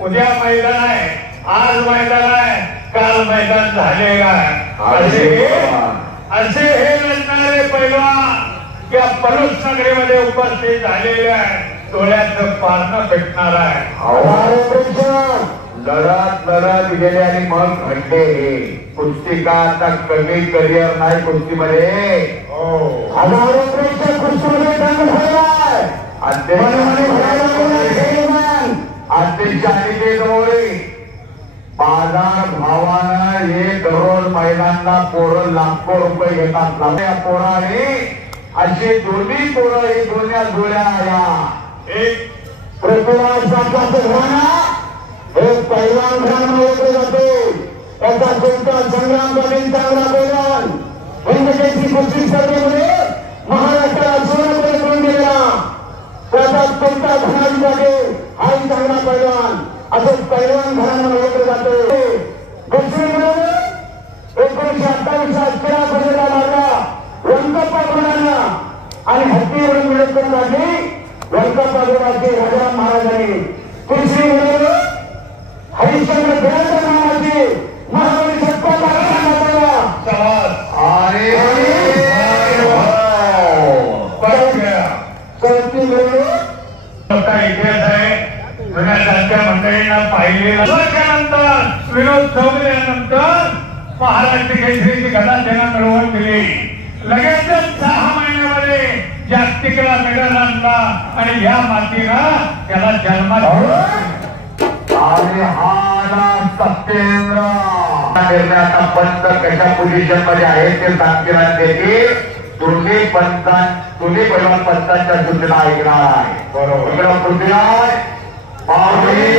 उद्या मैदान आहे, आज मैदान आहे, काल मैदान झाले असे हे लढणारे पैलवान या पलूस नगरीमध्ये उपस्थित झालेले आहे. डोळ्याचं पारणं भेटणार आहे. लढत गेले आणि मग घडले. कुस्ती आता कमी करिअर नाही कुस्तीमध्ये. हजारो प्रेक्षक कुस्तीमध्ये दाखल झालाय. अध्यक्ष अनिकेत मोरे बाजार भावानं हे दररोज महिलांना पोरं लाखो रुपये घेतात. या पोराने अशी दोन्ही पोरं ही दोन्या जोड्या आल्या. एक पृथ्वीराज हे पैलवान घराणं ओळखले जाते. त्याचा कोणता संग्राम पाटील चांगला पैलवान व्यंकटेश्वरी कुस्ती स्पर्धेमध्ये महाराष्ट्राला सुवर्णपदक मिळवून दिलेला. त्याचा कोणता धनाजी पाटील हाही चांगला पैलवान. असं पैलवान घराणं ओळखले जाते. कुस्तीमध्ये 1928 साली खेळा स्पर्धेला लागला व्यंकप्पा गुणांना आणि हत्तीवरून मिळत करण्यासाठी व्यंकप्पा गुणाचे राजाराम महाराजांनी कुस्ती हरिश्चंद्र बिराजदार नावाची महाबली सत्ता दाखवला. इतिहास आहे. जुन्या सारख्या मंडळींना पाहिलेला त्यानंतर विनोद चौधरी यानंतर महाराष्ट्र केसरीची गदा त्यांना मिळवून दिली. लगेचच 6 महिन्यामध्ये जागतिकला मेडल आणला आणि या मातीनं त्याला जन्मात सत्येंद्र निर्णयाचा पंच कशा पोझिशन मध्ये आहे ते सांगते. दोन्ही पैलवान पंचांच्या सूचना ऐकणार आहे. बरोबर पृथ्वीराज पाहुणे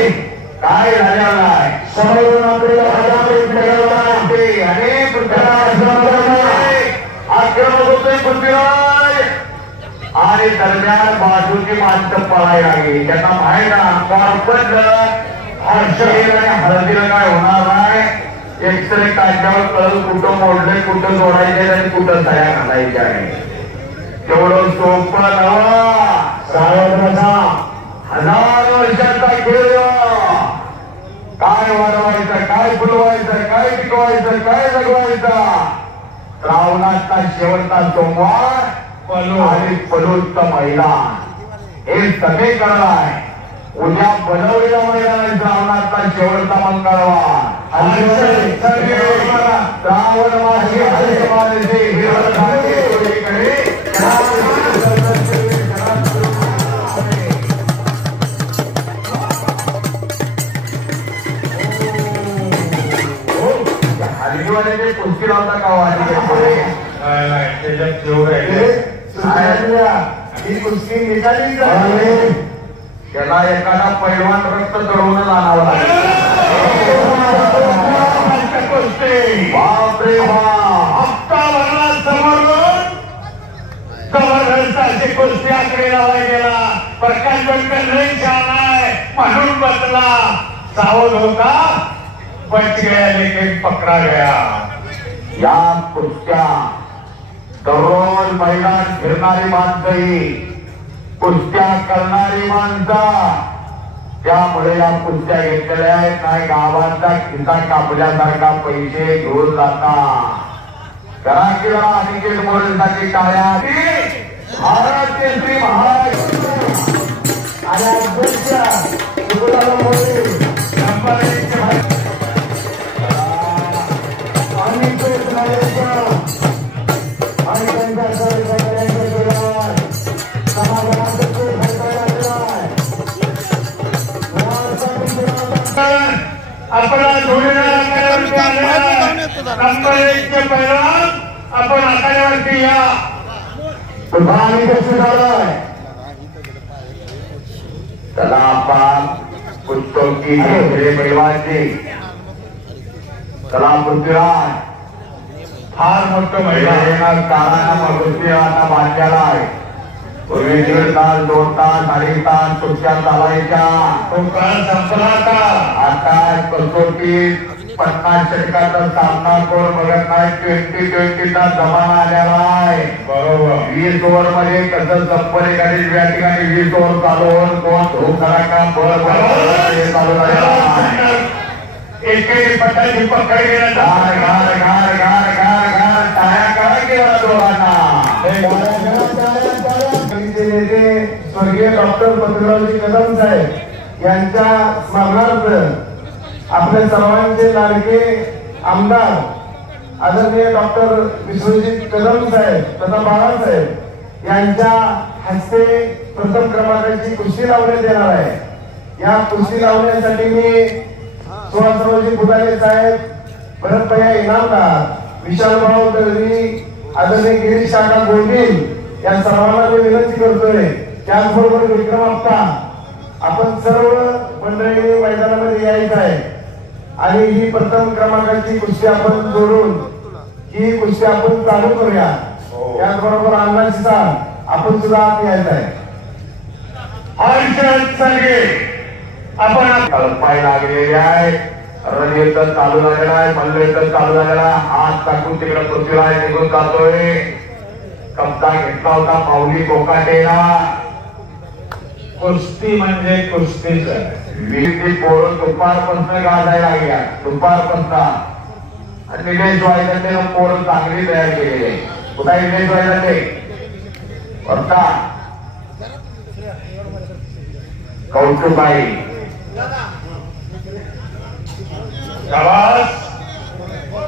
काय झालेला आहे. समोरून आणि पृथ्वीराज आक्रमक होतोय पृथ्वीराज आणि दरम्यान बाजूची माणसं पळायला लागली. त्यांना माहित ना हर्षेल आणि हळदीला काय होणार नाही. एक्सरे काढल्यावर कळलं कुठं मोडलंय, कुठं जोडायचे आणि कुठं सह्या घालायच्या आहे. तेवढं सोपं नवा. 1000 वर्षाचा खेळ. काय वाढवायचं, काय फुलवायचं, काय टिकवायचं, काय जगवायचा. श्रावणाचा शेवटचा सोमवार आणि पलूसचा मैदान हे सगळीकडे आहे. उद्या बनवलेला मैदान आहे श्रावणाचा शेवटचा मंगळवार. श्रावण मासे हलगीवाल्याचे कुस्ती लावता का त्याच्यात जेवढं ही कुस्ती निघाली त्याला एखादा पैलवान रक्त चढवूनच आणावं लागेल. बापरे हप्ता भरला समोरून जबरदस्त कुस्ती आकडे लावाय गेला. प्रकाश बंकर लई छान आहे म्हणून बसला. सावध होता बच गया लेकिन पकडा गया. या कुस्त्या दररोज मैदान फिरणारी माणसं ही कुस्त्या करणारी माणसं. त्यामुळे या कुस्त्या घेतलेल्या आहेत. नाही गावाचा खिसा कापल्यासारखा पैसे घेऊन जातात. करा किंवा अनिकेत मोरेसाठी टाळ्या. महाराज केसरी महाराष्ट्र आणि अध्यक्ष मोरे नंबर 1 अनिकेत मोरेचा आणि त्यांच्या सहकार्यांच्या आपला जोडीदार नंबर 1 चे पैलवान आपण आखाड्यावरती या. चला आपण पुस्तकी पैलवानची. चला पृथ्वीराज फार मोठं मैदान काळाला पृथ्वीराजांना बांधलेला आहे. पूर्वी 1.5 तास 2 तास 2.5 तास सुट्ट्या चालायच्या. तो काळ संपला का? आता कसोटीत 50 षटकाचा सामना कोण बघत नाही. 20-20चा जमाना आलेला आहे. बरोबर. 20 ओव्हर मध्ये कसं संपले गाडी या ठिकाणी 20 ओव्हर चालू होऊन कोण धूम धडाका हे चालू झालेला आहे. एकेरी पटाची पकड घेण्याचा गार गार गार गार गार गार टाळ्या करा केला दोघांना. स्वर्गीय डॉक्टर पृथ्वीराज कदम साहेब यांच्या स्मरणार्थ आपल्या सर्वांचे लाडके आमदार आदरणीय डॉक्टर विश्वजित कदम साहेब तथा बाळासाहेब यांच्या हस्ते प्रथम क्रमांकाची कुस्ती लावण्यात येणार आहे. या कुस्ती लावण्यासाठी मी सुहासरावजी बुधाले साहेब, भरतभैया इनामदार, विशालभाऊ दळवी, आदरणीय गिरीश काका गोंडील या सर्वांना मी विनंती करतोय. त्याचबरोबर विक्रम आप्पा आपण सर्व मंडळी मैदानामध्ये यायचं आहे आणि ही प्रथम क्रमांकाची कुस्ती आपण जोडून ही कुस्ती आपण चालू करूया. त्याचबरोबर अण्णाची साथ आपण सुद्धा आत यायचं आहे. हर्षद सरगे आपण पाय लागलेले आहे. रणयुद्ध चालू झालेला आहे. मल्लयुद्ध चालू झालेला आहे. हात टाकून तिकडे पृथ्वीराज निघून जातोय. कब्जा घेतला होता माऊली कोकाटेला. कुस्ती म्हणजे कुस्तीच. विहिरी पोरं दुपारपासून गाजायला लागल्या. दुपारपासून आणि निलेश वायदंडे पोरं चांगली तयार केलेली. कुठा निलेश वायदंडे होता कौतुकबाई शाबास.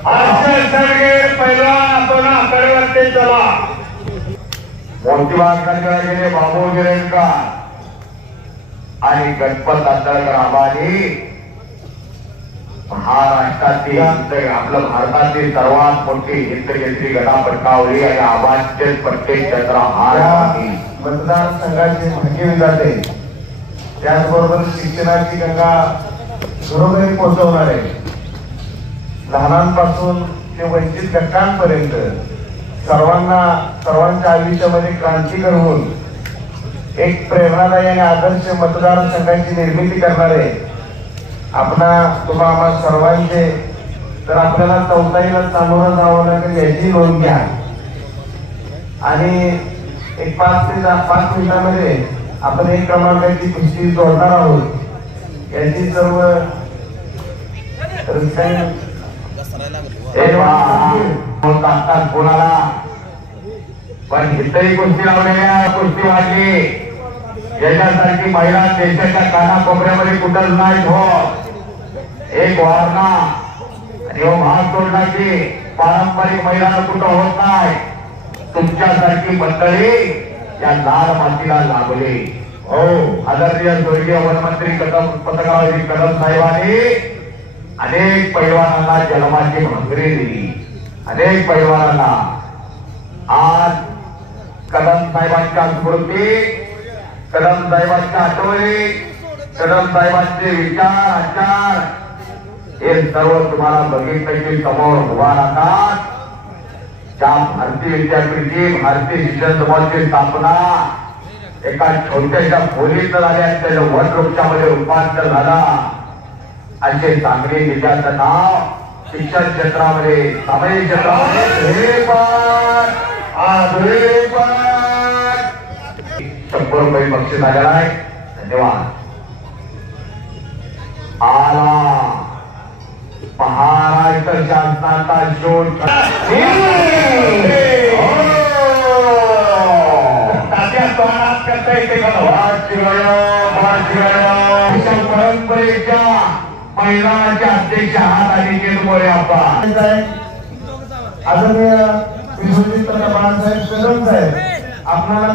हर्षद सरगे पहिला आपण आकडेवरती चला. मोठी बांधकाम गेले बाबू गिरेंकर आणि गणपत आंदळकर आबानी महाराष्ट्रातील आपलं भारतातील सर्वात मोठी हिंदकेसरी गदा पटकावली आणि आबांचे प्रत्येक चंद्र हार मतदारसंघाचे भाग्य जाते. त्याचबरोबर शिक्षणाची गंगा घरोघरी पोहोचवणार आहे. लहानांपासून ते वंचित घटकांपर्यंत सर्वांच्या आयुष्यामध्ये क्रांती घडवून एक प्रेरणादायी आणि आदर्श मतदारसंघाची निर्मिती करणारे तुम्हा सर्वांचे तर आपल्याला चौथाईला सामोरं जावं लागेल याची नोंद घ्या. आणि एक 5 मिनिटांमध्ये आपण एक क्रमांकाची कुस्ती जोडणार आहोत. याची सर्व कोणाला पण इथंही कुस्ती लावलेली आहे. कुस्ती वाढली. याच्यासारखी महिला देशाच्या कानाकोपऱ्यामध्ये कुठंच नाही हो. एक वारणा आणि भाग तोडण्याची पारंपरिक महिला कुठं होत नाही. तुमच्यासारखी मंडळी या लाल मातीला लागले. हो आदरणीय स्वर्गीय वनमंत्री पत्रकाराजी कदम साहेबांनी अनेक पैलवानांना जन्माची भांगरी दिली. अनेक पैलवानांना आज कदम साहेबांच्या स्मृती, कदम साहेबांच्या आठवणी, कदम साहेबांचे विचार आचार हे सर्व तुम्हाला बघितलं की समोर उभा राहतात. ज्या भारतीय विद्यापीठी भारतीय शिक्षण समाजाची स्थापना एका छोट्याशा खोलीत झाल्या त्याच्या वटवृक्षामध्ये रूपांतर झाला. असे सांगली जिल्ह्याचं नाव शिक्षण क्षेत्रामध्ये सामाजिक क्षेत्रामध्ये 100 रुपये बक्षीस आलेला आहे. धन्यवाद. आला महाराष्ट्र शासनाचा शोध परंपरेच्या महिलांच्या अध्यक्ष हात आणि केंद्र आपण आदरणीय विश्वजित बाळासाहेब कदम साहेब आपल्याला